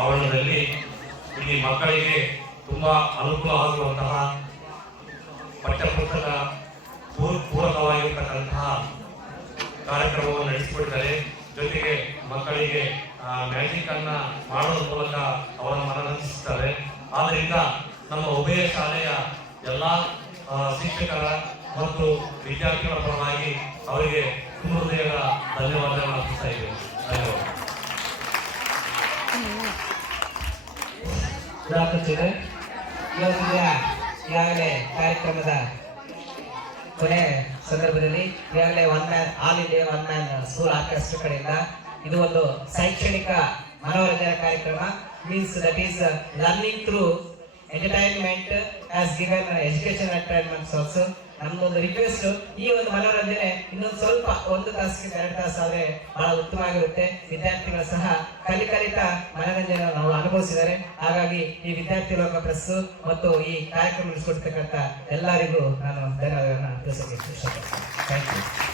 ಆವರಣದಲ್ಲಿ ಇಲ್ಲಿ ಮಕ್ಕಳಿಗೆ ತುಂಬಾ ಅನುಕೂಲ ಆಗುವಂತಹ ಪಠ್ಯಪುಸ್ತಕ ಪೂರಕವಾಗಿರ್ತಕ್ಕಂತಹ ಕಾರ್ಯಕ್ರಮವನ್ನು ನಡೆಸಿಕೊಟ್ಟಿದ್ದಾರೆ. ಜೊತೆಗೆ ಮಕ್ಕಳಿಗೆ ಮ್ಯಾಜಿಕ್ ಅನ್ನ ಮಾಡೋದ್ರ ಮೂಲಕ ಅವರನ್ನು ಮನರಂಜಿಸುತ್ತಾರೆ. ಆದ್ರಿಂದ ನಮ್ಮ ಉಭಯ ಶಾಲೆಯ ಎಲ್ಲ ಶಿಕ್ಷಕರ ಮತ್ತು ವಿದ್ಯಾರ್ಥಿಗಳ ಪರವಾಗಿ ಅವರಿಗೆ ತುಂಬ ಹೃದಯದ ಧನ್ಯವಾದಗಳನ್ನು ಅರ್ಪಿಸ್ತಾ ಇದ್ದೇವೆ. ಧನ್ಯವಾದ. ಈಗಾಗಲೇ ಕಾರ್ಯಕ್ರಮದ ಕೊನೆ ಸಂದರ್ಭದಲ್ಲಿ ಈಗಾಗಲೇ all India one man school orchestra ಕಡೆಯಿಂದ ಇದು ಒಂದು ಶೈಕ್ಷಣಿಕ ಮನೋರಂಜನಾ ಕಾರ್ಯಕ್ರಮ. Means that is learning through entertainment as given education entertainments also. ನಮ್ದೊಂದು ರಿಕ್ವೆಸ್ಟ್, ಈ ಒಂದು ಮನೋರಂಜನೆ ಇನ್ನೊಂದು ಸ್ವಲ್ಪ 1 ತಾಸಿಗೆ 2 ತಾಸು ಆದ್ರೆ ಬಹಳ ಉತ್ತಮವಾಗಿರುತ್ತೆ. ವಿದ್ಯಾರ್ಥಿಗಳು ಸಹ ಕಲಿತಾ ಮನೋರಂಜನೆ ನಾವು ಅನುಭವಿಸಿದ್ದಾರೆ. ಹಾಗಾಗಿ ಈ ವಿದ್ಯಾರ್ಥಿ ಲೋಕ ಪ್ರೆಸ್ ಮತ್ತು ಈ ಕಾರ್ಯಕ್ರಮ ನಡೆಸಿಕೊಡ್ತಕ್ಕಂಥ ಎಲ್ಲರಿಗೂ ನಾನು ಧನ್ಯವಾದಗಳನ್ನು ತಿಳಿಸಬೇಕು. Thank you.